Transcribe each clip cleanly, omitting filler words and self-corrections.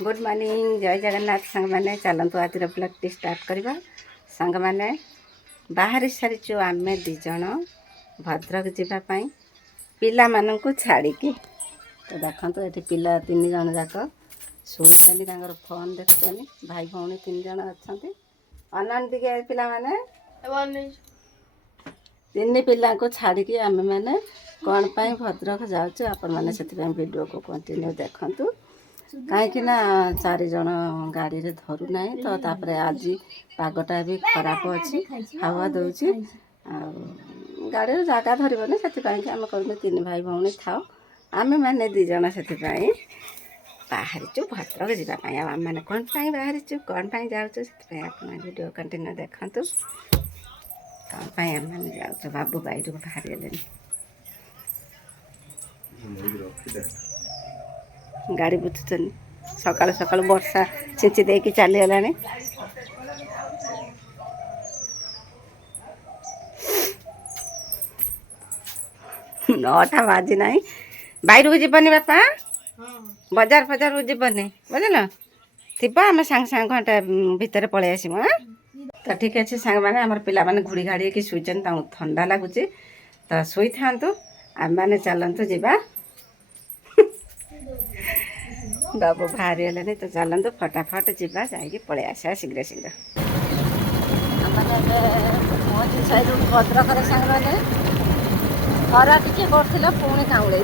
Good morning जय जगन्नाथ सांग मैंने चलतु आज ब्लॉग स्टार्ट करवा सांग मैंने बाहरी सारीचु आम दीज भद्रक जावाई पिला मानू छाड़िकी तो देखो ये पिला 3 जन जाक शोचनी फोन देखुनी भाई भौणी 3 जन अच्छा अनाती पिला माने 3 पिला को छाड़िकी आम मैंने कौन पाई भद्रक जाऊँ आपण मैंने से वीडियो को कंटिन्यू देखु कहीं 4 जन गाड़ी रे धरू ना तो तापर आज पागटा भी खराब अच्छी हवा दूची गाड़ी जगह धरबनी से आम कहूँ 3 भाई भौणी थाओ आम मैंने 2 जन से बाहरीचु भद्रक जावाई आम मैंने कौन पाई बाहरीचु कौन पाई जाऊँ से वीडियो कंटिन्यू देखु कौन पाई आम मैंने जाऊँ बाबू बाहर को बाहरी गले गाड़ी बुझुचन सकाल सकाल वर्षा छिंची देकी चली गला 9टा बाजी ना बाहर को जीवनी बापा बजार फजार को जीवनी बुझल थी आम सांग सांग घंटा भितर पलि आस तो ठीक अच्छे सांग मैंने आम पिला माने घुड़ी घाड़ी की शुचन ठंडा लगुच तो शोई था आम मैंने चलतु जा बाबू बाहरी गले तो चलतु फटाफट जा पलि आसा शीघ्र शीघ्र पहुँची साइड भद्रक सांग मैंने खरा टी कर पुणी काउले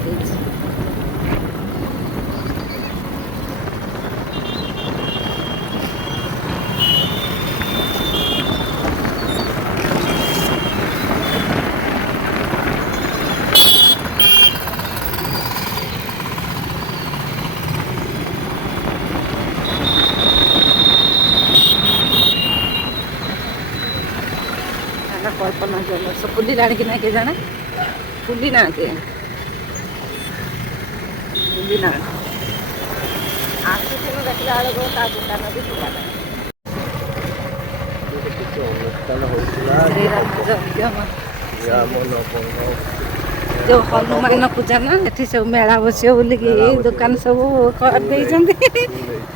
कल्पना ज्वेलर्स फुली लाणी कि ना के जाने फुली ना के फुली ना आसी देखला बेलू ता दुकान भी खुला जो हनुमान पूजा ना ये सब मेला बस बोलिकी दुकान सब कर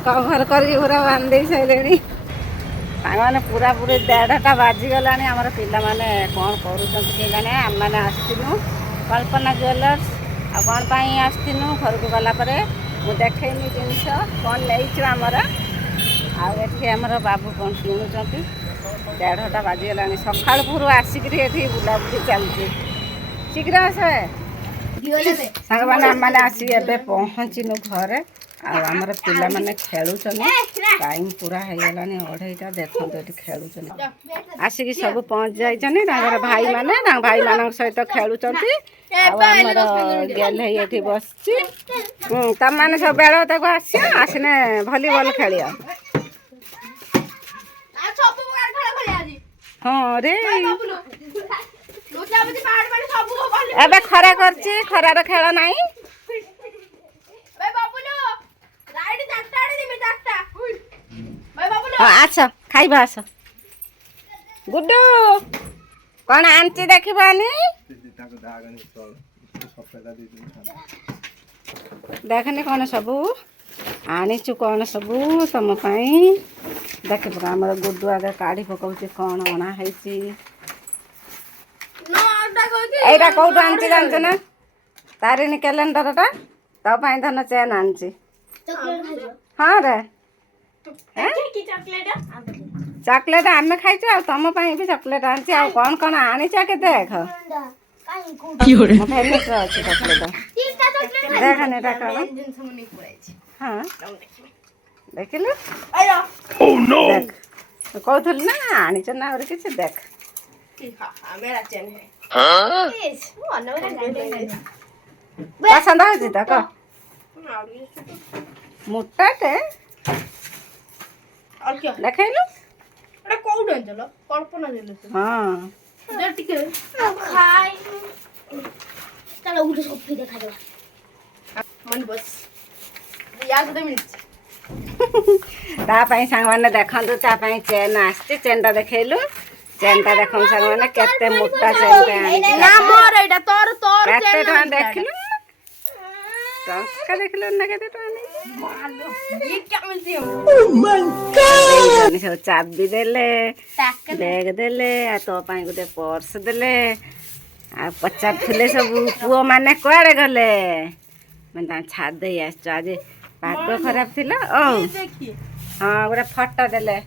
कभर कर बांधे सारे मैंने पूरा पूरी 1:30टा बाजिगला आमर पिला माने कौन कर आम मैंने आसनु कल्पना ज्वेलर्स आ कौन पाई आसनु घर को गलापर मुझे देखनी जिनस कौन नहीं आमर आमर बाबू कौन किणुच्च 1:30टा बाजिगला सका पूर्व आसिक बुलाबुली चलती शीघ्र आस सांग मैंने आम मैंने आसी पहुँचनु घरे आमर पिला माने खेलुचन टाइम पूरा हो गला 2:30टा देखो ये खेलुचन आसिक सब पहुँच जाइछन भाई माने भाई मान सहित खेलुचन गेल ये बस तम मैंने सब बेल तक आस आसने भलीबल खेल हाँ रे एबे खरा करछि खरार खेल नहीं आस खाइबा आस गुड्डू कौन आंची देखनी देखनी कौन सब आनीचु कौन सब तुम देख आम गुड्डू आगे काढ़ी पकाऊ कौन अणा यहाँ कौट आनी जानच ना तारिणी कैलेंडर टा तो धन चेन आनी हाँ रे चॉकलेट आम खाई तुम भी चॉकलेट आनी कौन कौन आनी के देख चॉकलेट देखने हाँ देखिलु कहूल ना आनीच ना और किसी देख पसंद हो तो कह मोटाटे देखलु हाँ सांग मैंने देखु चेन आस चेनटा देखलु चेनटा देख सांग मैंने केते मोटा चेन देखलु टंका देखल ना केते सब चाबी देले बैग देले तो गोटे पर्स देले आ पचार सब पुओ मैंने कड़े गले मैं छाद आज पाग खराब थी हाँ गोटे फटो देले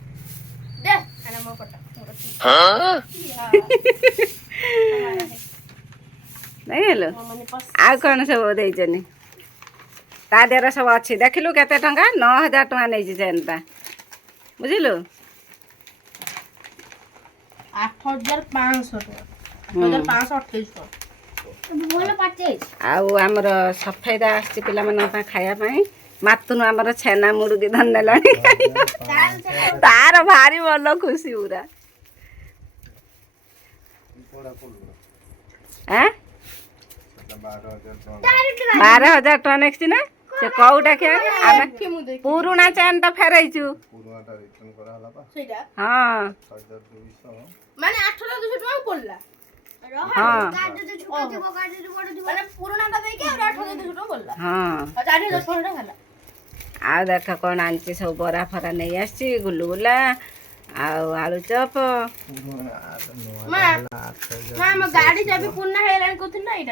नहीं आ कौन सब देचनी ता देर सब अच्छी देखिलु केते टंका 9000 टंका नहीं चेनटा बुझिलु 8500 आमर सफेदा आसी पिला मन खाया मातुनु आमर छेना मुड़की धन नेलानी तार भारी भल खुशी पूरा 12,000 टका नेक्स्ट ना से कौटा क्या आमे पुराना चैन तो फेरैछु हां माने 8200 टका पड़ला हां माने पुरानाटा देके और 8200 टका पड़ला हां 4000 टका खाला आ देख कौन आनची सब बरा फरा नहीं आसी गुलगुला आलू चप मां गाड़ी चाबी पुन्ना हेलान कोथिन ना इटा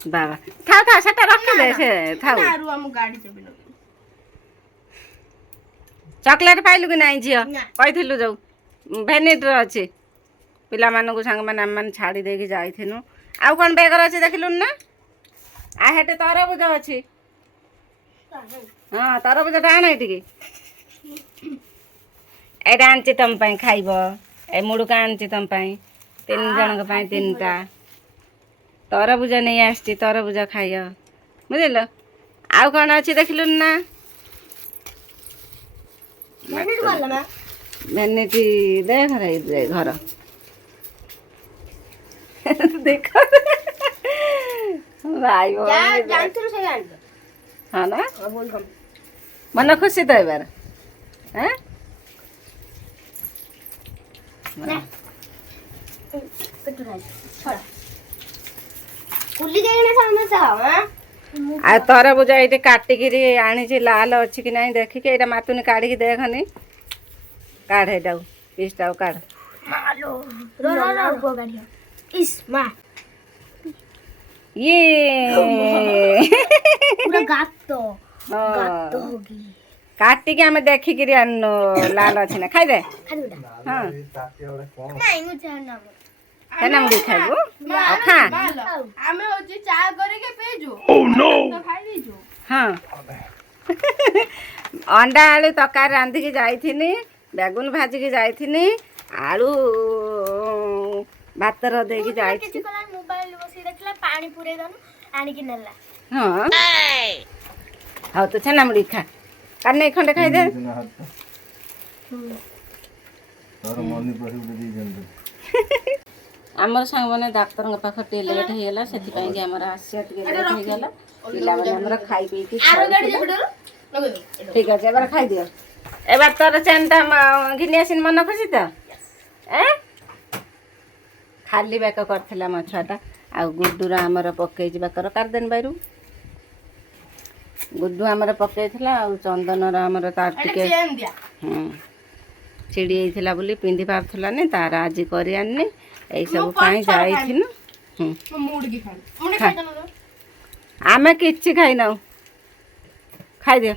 बाबा था सेटा रख दे से था आरु हम गाड़ी चाबी लगे चॉकलेट पाइलु कि नहीं झियो कहिथिलु जाऊ भेनिट रो अछि पिला मानन को संग मन मन छाड़ी दे के जाइथिनु आ कोन बेगर अछि देखिलु ना आ हेटे तरबुज अछि हां तरबुज टाण एटिकी एटा आनछि तम पई खाइबो ए मुडुका आनछि तम पई 3 जनक पई 3टा तरबुज नहीं आछि तरबुज खाइयो बुझिलो आ कोन अछि देखिलु ना भेनिट गल्ला मा भेनिटी देख रे घर देखो भाई वो जानथु से जान हां ना बोल कम मन खुशी तो एबार हैं कुली जाइने सामने चाहो हां आ तरबुज एटे काटिकिरी आनी छी लाल अछि कि नहीं देखि के एटा मातुनी काढी के देखनी काढे दाउ पीसटाउ काढ मालो रो गो गाड़िया इस मा ये पूरा गातो होगी काटी के हमें देखि के आनो लाल अछि ना खाइ दे खाली बेटा हां नहीं मुझे ना केना मुड़ी खाइबो खा हमें होची चाय करे के पेजो Oh no! तो खाई लीजो हाँ अंडा आलू तकार रांधि के जाइथिनी बेगुन भाजी के जाइथिनी आलू भात र दे के जाइथि किछि कला मोबाइल बसी देखला पानी पुरे दनु आनी कि नेला हाँ हाँ तो छेना मुड़ी खा काने खंडे खाइ दे आमर सांग माने डाक्टर पाख टे लेट हो गेला सेति पई के हमर आसिया टे लेट हो गेला पिला माने हमर खाइ पी के आरो गाड़ी जेबडो लगे ठीक है एबार खाइ दियो एबार तोर चेनटा घिनियासिन मन खुशी त ए खाली बेक करथिला म छुआटा आ गुड्डूरा हमर पक्कै जिबा कर देन बाइरू गुड्डू हमर पक्कै थिला आ चंदनर हमर तार टिके चेन दिया चिड़ी आइथिला बोली पिंधि पारथला ने तार आज करी आनी এই সব পাই যাইছিনু मुर्गी खाई मुने खाई दनो आमे किछि खाइ नाउ खाइ दियो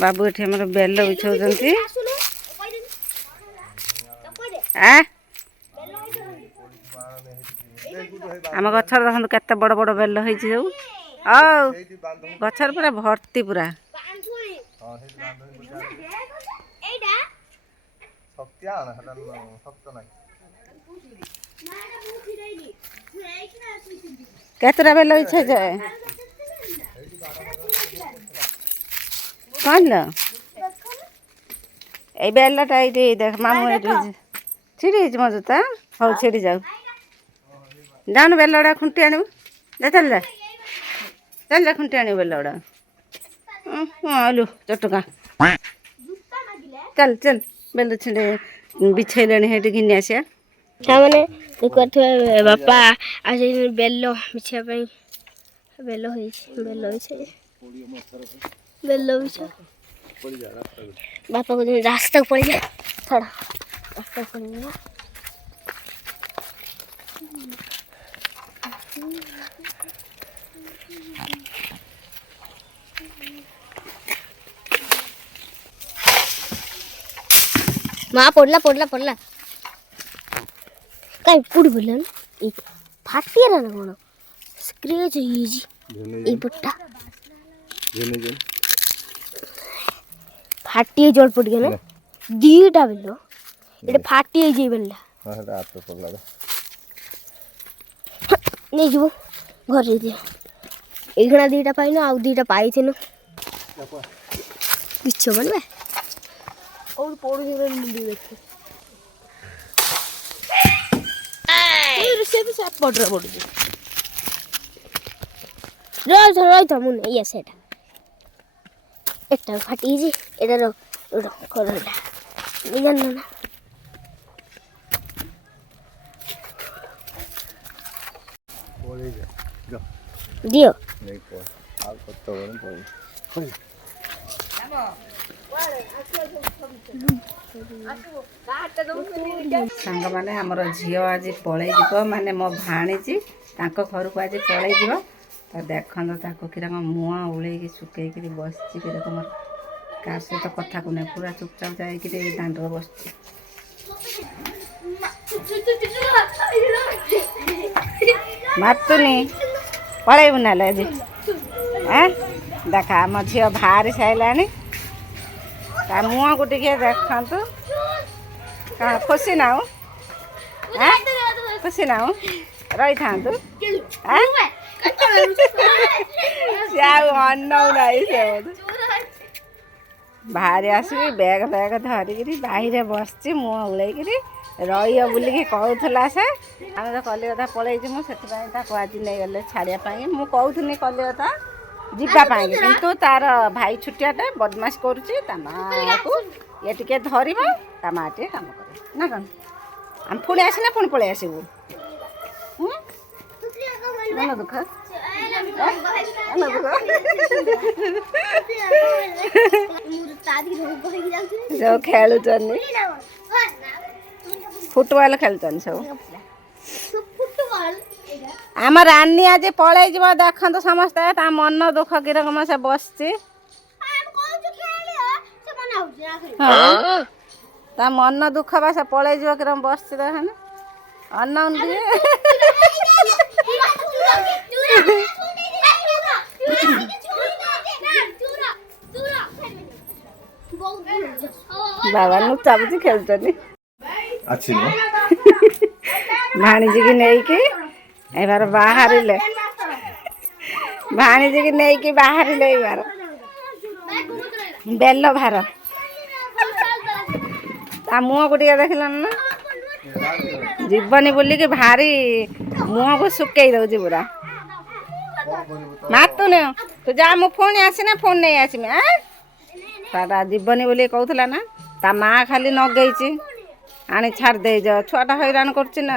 बाबू एठी हमर बेल उछौजंती सुनो कोइ दे कोइ दे आ आम गछर देखु केते बड़ बड़ बेल होइछि सब औ गछर पूरा भर्ती पूरा बांधुई एडा सत्या ना हटन सत्य नाही मारा मुठी देली एक ना सुई केतरा बेल होइछ जे कान ए बेलटा एठी देख मामू एठी छिड़ी मजुता हो छिड़ी जाऊ जान बेलड़ा खुंटी आनु चल जा खुंटी आनु बेलड़ा आलू चटका चल चल बेल छिड़े बिछेलेनी हेठी घिनि आसिया तामाने करथुवा बापा आज बेल्लो बिछिया पई ବେଲ ହେଇଛି ବେଲ ବିଛ ବାପା କହୁଛନ୍ତି ରାସ୍ତାକୁ ପଳେଇଯା ଛାଡ଼ ରାସ୍ତାକୁ ପଳେଇଯା ମା ପଡ଼ିଲା କାଇଁ ପୁଡ଼ି ପଡ଼ିଲା ନା ଏଇ ଫାଟିଗଲା ନା କ'ଣ ସ୍କ୍ରେଚ୍ ହେଇଯାଇଛି ଏଇ ପଟଟା फाटी जल पड़ गया ना दीटा बेलो एटा फाटी जे बेलला हां एटा हाथ पड़ला नै जीवो घर रे दे एगणा दीटा पाइनो आ दीटा पाइथिनो पिछो बनबे और पोड़ जे मुंडी देखे ए से भी सब पड़ रहा रोज तो मुन ये सेटा একটা ফাটিয়েছি এটারও করোটা জানো না দিও ସାଙ୍ଗମାନେ ଆମର ଝିଅ ଆଜି ପଳେଇ ଯିବ ମାନେ ମୋ ଭାଣିଜି ତାଙ୍କ ଘରକୁ ଆଜି ପଳେଇ ଯିବ ତ ଦେଖନ୍ତୁ ତାକୁ କିରକ ମୁହଁ ଉଳେଇକି ଶୁକେଇକିରି ବସିଛି କିରକ ମୋର କାହା ସହିତ କଥାକୁ ନାହିଁ ପୁରା ଚୁପଚାପ ଯାଇକିରି ଦାଣ୍ଡରେ ବସିଛି ମାତୁନି ପଳେଇବୁ ନହେଲେ ଆଜି ଦେଖା ଆମ ଝିଅ ବାହାରି ସାରିଲାଣି ତା ମୁହଁକୁ ଟିକେ ଦେଖନ୍ତୁ ଖୁସି ନାହୁଁ ଖୁସି ନାହୁଁ ରହିଥାନ୍ତୁ ସେ ଆଉ ଅନଉ ନାହିଁ ସେ ବାହାରି ଆସିକି ବ୍ୟାଗ୍ ଧରିକିରି ବାহিରେ ବସିଛି ମୁହଁ ଉଳେଇକିରି ରହିବ ବୋଲିକି କହୁଥିଲା ସେ ଆମେ ତ କଲିକତା ପଳେଇଛି ମୁଁ ସେଥିପାଇଁ ତାକୁ ଆଜି ନେଇଗଲେ ଛାଡ଼ିବା ପାଇଁ ମୁଁ କହୁଥିଲି କଲିକତା ଯିବା ପାଇଁ କିନ୍ତୁ ତାର ଭାଇ ଛୁଟିଆଟେ ବଦମାସ କରୁଛି ତା ମାଆକୁ ଇଏ ଟିକେ ଧରିବ ତା ମାଆ ଟିକେ କାମ କରିବ ନା କ'ଣ ଆମେ ପୁଣି ଆସିନା ପୁଣି ପଳେଇ ଆସିବୁ ମନ ଦୁଃଖ ସବୁ ଖେଳୁଛନ୍ତି ଫୁଟବଲ ଖେଳୁଛନ୍ତି ସବୁ ଆମ ରାନୀ ଆଜି ପଳେଇ ଯିବ ଦେଖନ୍ତୁ ସମସ୍ତେ ତା ମନ ଦୁଃଖ କିରକମ ସେ ବସିଛି ତା ମନ ଦୁଃଖ ବା ସେ ପଳେଇ ଯିବ କିରକମ ବସିଛି ଦେଖନ୍ତୁ ଅନଉନ ବାବା ନୁଚାବୁଚି ଖେଳୁଛନ୍ତି ଭାଣିଜିକି ନେଇକି ଏବାର ବାହାରିଲେ ଭାଣିଜିକି ନେଇକି ବାହାରିଲେ ଏବାର ବେଲ ଭାର ତା ମୁହଁକୁ ଟିକେ ଦେଖିଲନି ନା ଯିବନି ବୋଲିକି ଭାରି ମୁହଁକୁ ଶୁକେଇ ଦଉଛି ପୁରା ମାତୁନି ତୁ ଯା ମୁଁ ପୁଣି ଆସିନା ଫୋନ୍ ନେଇ ଆସିମି ଛୁଆଟା ଯିବନି ବୋଲି କହୁଥିଲା ନା ତା ମା ଖାଲି ନଗେଇଛି ଆଣି ଛାଡ଼ି ଦେଇଛ ଛୁଆଟା ହଇରାଣ କରୁଛି ନା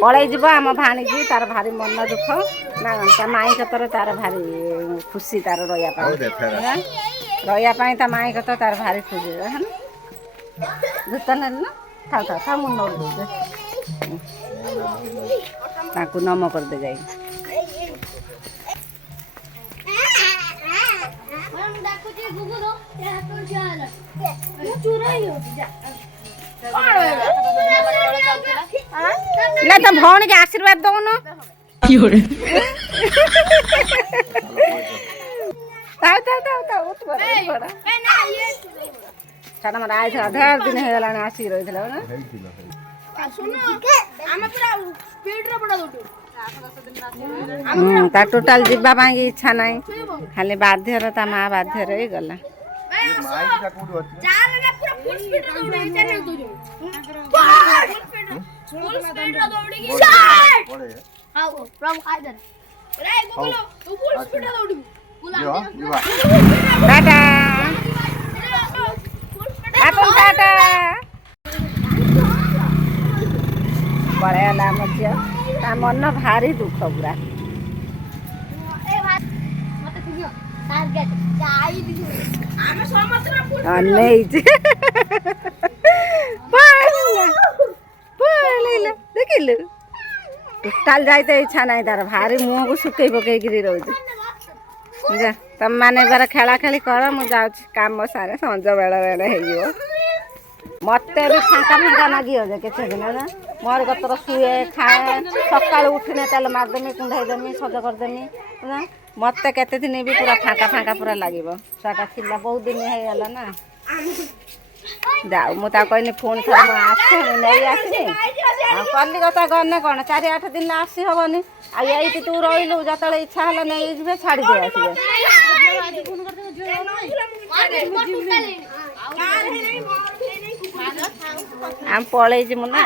ପଳେଇ ଯିବ ଆମ ଭାଣିଜି ତାର ଭାରି ମନ ଦୁଃଖ ନା ତା ମାଇଁ କତର ତାର ଭାରି ଖୁସି ତାର ରହିବା ପାଇଁ ତା ମାଇଁ କତ ତାର ଭାରି ଖୁସି ଜୋତା ନେଲି ନା ଥାଉ ମୁଁ ନଉଛି ତାକୁ ନମ କରିଦେ ଯାଇ ନା ତ ଭଉଣୀକି ଆଶୀର୍ବାଦ ଦଉନୁ ମୋର ଆଇଥିଲା ଢେର ଦିନ ହେଇଗଲାଣି ଆସିକି ରହିଥିଲା ତା ଟୋଟାଲ ଯିବା ପାଇଁ ଇଚ୍ଛା ନାହିଁ ଖାଲି ବାଧ୍ୟରେ ତା ମା ବାଧ୍ୟରେ ହିଁ ଗଲା ଯିବ ଯିବା ଟାଟା ଆପଣ ଟାଟା ପଳେଇଗଲା ଆମ ଝିଅ ତା ମନ ଭାରି ଦୁଃଖ ପୁରା ଅନେଇଛି ପଳେଇଲା ଦେଖିଲୁ ଟୋଟାଲ ଯାଇତେ ଇଚ୍ଛା ନାହିଁ ତାର ଭାରି ମୁହଁକୁ ଶୁକେଇ ପକେଇକିରି ରହୁଛି ଯା ତମ ମାନେ ଏବାର ଖେଳା ଖେଳି କର ମୁଁ ଯାଉଛି କାମ ସାରେ ସଞ୍ଜ ବେଳେ ବେଳେ ହେଇଯିବ ମତେ ବି ଫାଙ୍କା ଫାଙ୍କା ଲାଗିବ ଯେ କେତେ ଦିନ ନା ମୋର କତର ଶୁଏ ଖାଏ ସକାଳୁ ଉଠିନେ ତେଲ ମାରିଦେମି କୁଣ୍ଢେଇ ଦେମି ସଜ କରିଦେମି ନା ମତେ କେତେ ଦିନ ବି ପୁରା ଫାଙ୍କା ଫାଙ୍କା ପୁରା ଲାଗିବ ଛୁଆଟା ଥିଲା ବହୁତ ଦିନ ହେଇଗଲା ନା ଯାଉ ମୁଁ ତାକୁ କହିନି ପୁଣି ଥରେ ମୁଁ ଆସେ ନେଇ ଆସିନି ଆଉ କଲିକତା ଗଲେ କ'ଣ 4-8 ଦିନ ଆସି ହେବନି ଆଉ ଏଇଠି ତୁ ରହିଲୁ ଯେତେବେଳେ ଇଚ୍ଛା ହେଲା ନେଇଯିବେ ଛାଡ଼ି ଦେଇ ଆସିବେ ଆମେ ପଳେଇଯିବୁ ନା